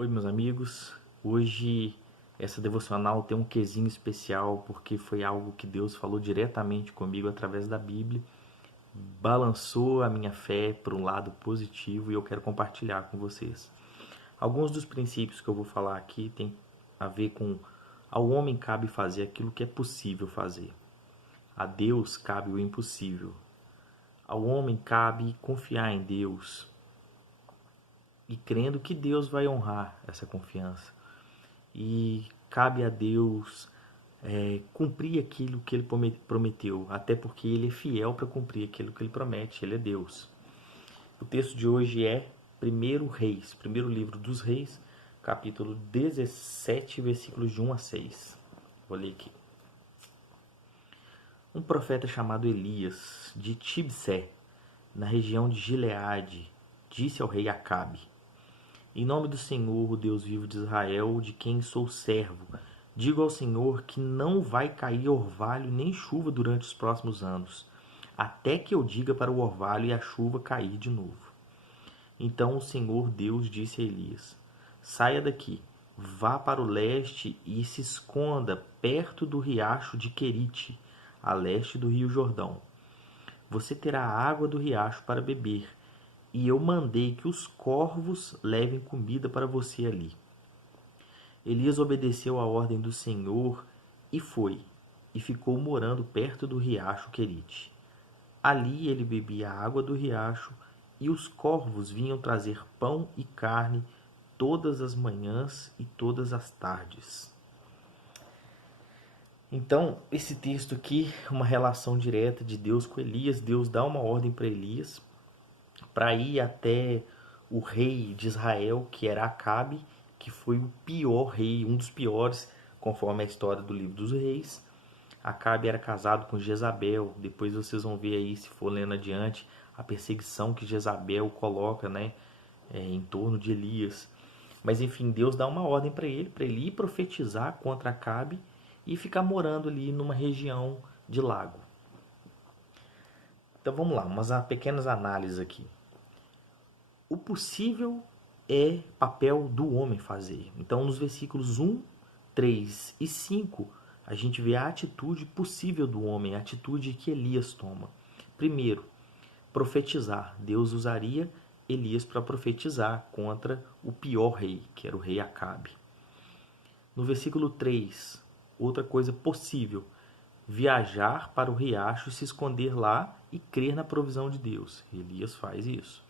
Oi, meus amigos. Hoje essa devocional tem um quesinho especial porque foi algo que Deus falou diretamente comigo através da Bíblia, balançou a minha fé para um lado positivo e eu quero compartilhar com vocês. Alguns dos princípios que eu vou falar aqui tem a ver com ao homem cabe fazer aquilo que é possível fazer. A Deus cabe o impossível. Ao homem cabe confiar em Deus e crendo que Deus vai honrar essa confiança. E cabe a Deus cumprir aquilo que Ele prometeu, até porque Ele é fiel para cumprir aquilo que Ele promete, Ele é Deus. O texto de hoje é 1 Reis, primeiro livro dos Reis, capítulo 17, versículos de 1 a 6. Vou ler aqui. Um profeta chamado Elias, de Tibsé, na região de Gileade, disse ao rei Acabe: Em nome do Senhor, o Deus vivo de Israel, de quem sou servo, digo ao Senhor que não vai cair orvalho nem chuva durante os próximos anos, até que eu diga para o orvalho e a chuva cair de novo. Então o Senhor Deus disse a Elias: Saia daqui, vá para o leste e se esconda perto do riacho de Querite, a leste do rio Jordão. Você terá água do riacho para beber, e eu mandei que os corvos levem comida para você ali. Elias obedeceu à ordem do Senhor e foi, e ficou morando perto do riacho Querite. Ali ele bebia a água do riacho, e os corvos vinham trazer pão e carne todas as manhãs e todas as tardes. Então, esse texto aqui é uma relação direta de Deus com Elias. Deus dá uma ordem para Elias para ir até o rei de Israel, que era Acabe, que foi o pior rei, um dos piores, conforme a história do livro dos reis. Acabe era casado com Jezabel. Depois vocês vão ver aí, se for lendo adiante, a perseguição que Jezabel coloca, em torno de Elias. Mas enfim, Deus dá uma ordem para ele ir profetizar contra Acabe e ficar morando ali numa região de lago. Então vamos lá, umas pequenas análises aqui. O possível é papel do homem fazer. Então, nos versículos 1, 3 e 5, a gente vê a atitude possível do homem, a atitude que Elias toma. Primeiro, profetizar. Deus usaria Elias para profetizar contra o pior rei, que era o rei Acabe. No versículo 3, outra coisa possível, viajar para o riacho, se esconder lá e crer na provisão de Deus. Elias faz isso.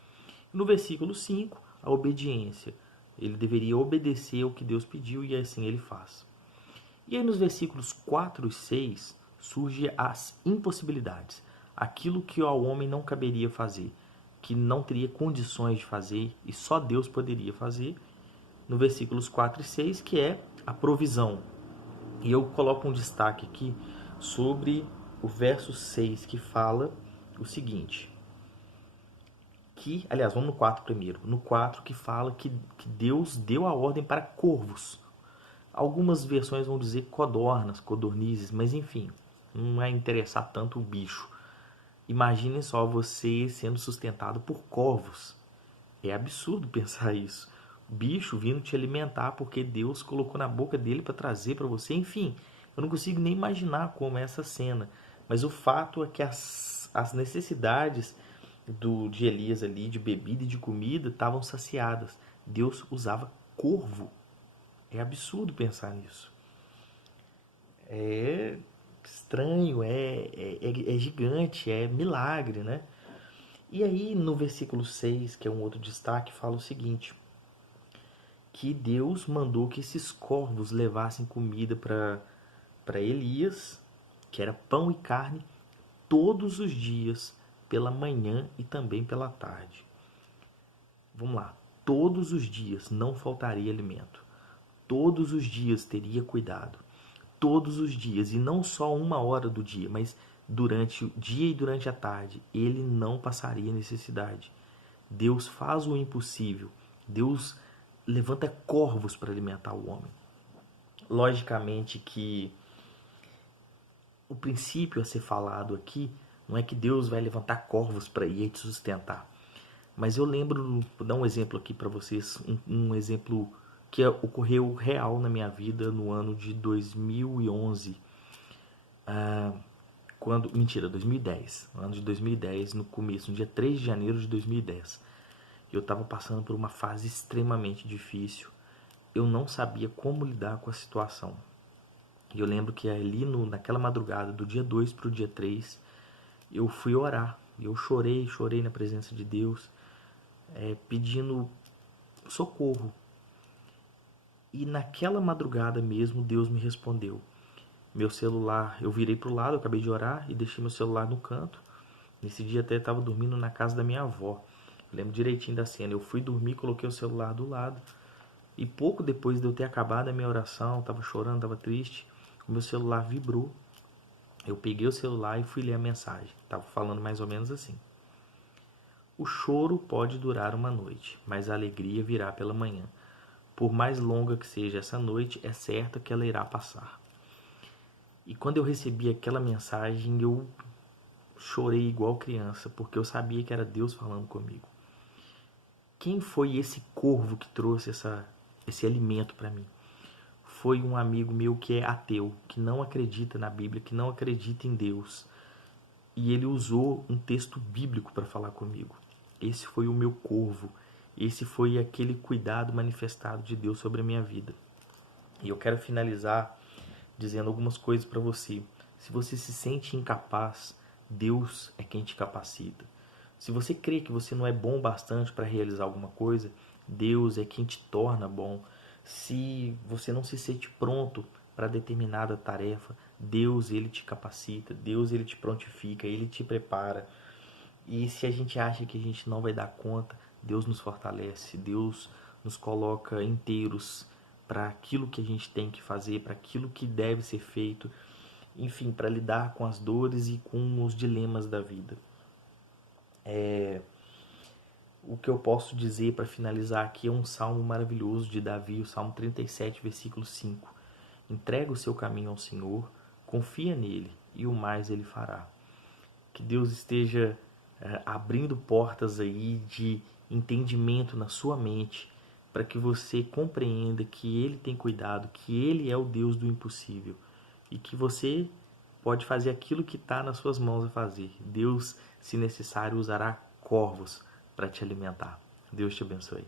No versículo 5, a obediência. Ele deveria obedecer ao que Deus pediu e assim ele faz. E aí nos versículos 4 e 6 surgem as impossibilidades. Aquilo que ao homem não caberia fazer, que não teria condições de fazer e só Deus poderia fazer. No versículos 4 e 6, que é a provisão. E eu coloco um destaque aqui sobre o verso 6, que fala o seguinte. Aliás, vamos no 4 primeiro. No 4 que fala que Deus deu a ordem para corvos. Algumas versões vão dizer codornas, codornizes, mas enfim, não vai interessar tanto o bicho. Imaginem só você sendo sustentado por corvos. É absurdo pensar isso. O bicho vindo te alimentar porque Deus colocou na boca dele para trazer para você. Enfim, eu não consigo nem imaginar como é essa cena. Mas o fato é que as necessidades de Elias ali, de bebida e de comida, estavam saciadas. Deus usava corvo. É absurdo pensar nisso. É estranho, é gigante, é milagre, né? E aí no versículo 6, que é um outro destaque, fala o seguinte, que Deus mandou que esses corvos levassem comida para Elias, que era pão e carne, todos os dias, pela manhã e também pela tarde. Vamos lá, todos os dias não faltaria alimento. Todos os dias teria cuidado. Todos os dias, e não só uma hora do dia, mas durante o dia e durante a tarde, ele não passaria necessidade. Deus faz o impossível. Deus levanta corvos para alimentar o homem. Logicamente que o princípio a ser falado aqui não é que Deus vai levantar corvos para ir te sustentar. Mas eu lembro, vou dar um exemplo aqui para vocês, um exemplo que ocorreu real na minha vida no ano de 2011. Mentira, 2010. No ano de 2010, no começo, no dia 3 de janeiro de 2010. Eu estava passando por uma fase extremamente difícil. Eu não sabia como lidar com a situação. E eu lembro que ali naquela madrugada, do dia 2 para o dia 3, eu fui orar. Eu chorei na presença de Deus, pedindo socorro. E naquela madrugada mesmo, Deus me respondeu. Meu celular, eu virei pro lado, eu acabei de orar e deixei meu celular no canto. Nesse dia até estava dormindo na casa da minha avó. Eu lembro direitinho da cena. Eu fui dormir, coloquei o celular do lado. E pouco depois de eu ter acabado a minha oração, estava chorando, estava triste, o meu celular vibrou. Eu peguei o celular e fui ler a mensagem. Estava falando mais ou menos assim. O choro pode durar uma noite, mas a alegria virá pela manhã. Por mais longa que seja essa noite, é certo que ela irá passar. E quando eu recebi aquela mensagem, eu chorei igual criança, porque eu sabia que era Deus falando comigo. Quem foi esse corvo que trouxe esse alimento para mim? Foi um amigo meu que é ateu, que não acredita na Bíblia, que não acredita em Deus. E ele usou um texto bíblico para falar comigo. Esse foi o meu corvo. Esse foi aquele cuidado manifestado de Deus sobre a minha vida. E eu quero finalizar dizendo algumas coisas para você. Se você se sente incapaz, Deus é quem te capacita. Se você crê que você não é bom bastante para realizar alguma coisa, Deus é quem te torna bom. Se você não se sente pronto para determinada tarefa, Deus ele te capacita, Deus ele te prontifica, ele te prepara. E se a gente acha que a gente não vai dar conta, Deus nos fortalece, Deus nos coloca inteiros para aquilo que a gente tem que fazer, para aquilo que deve ser feito, enfim, para lidar com as dores e com os dilemas da vida. O que eu posso dizer para finalizar aqui é um salmo maravilhoso de Davi, o Salmo 37, versículo 5. Entrega o seu caminho ao Senhor, confia nele e o mais ele fará. Que Deus esteja abrindo portas aí de entendimento na sua mente para que você compreenda que Ele tem cuidado, que Ele é o Deus do impossível e que você pode fazer aquilo que está nas suas mãos a fazer. Deus, se necessário, usará corvos para te alimentar. Deus te abençoe.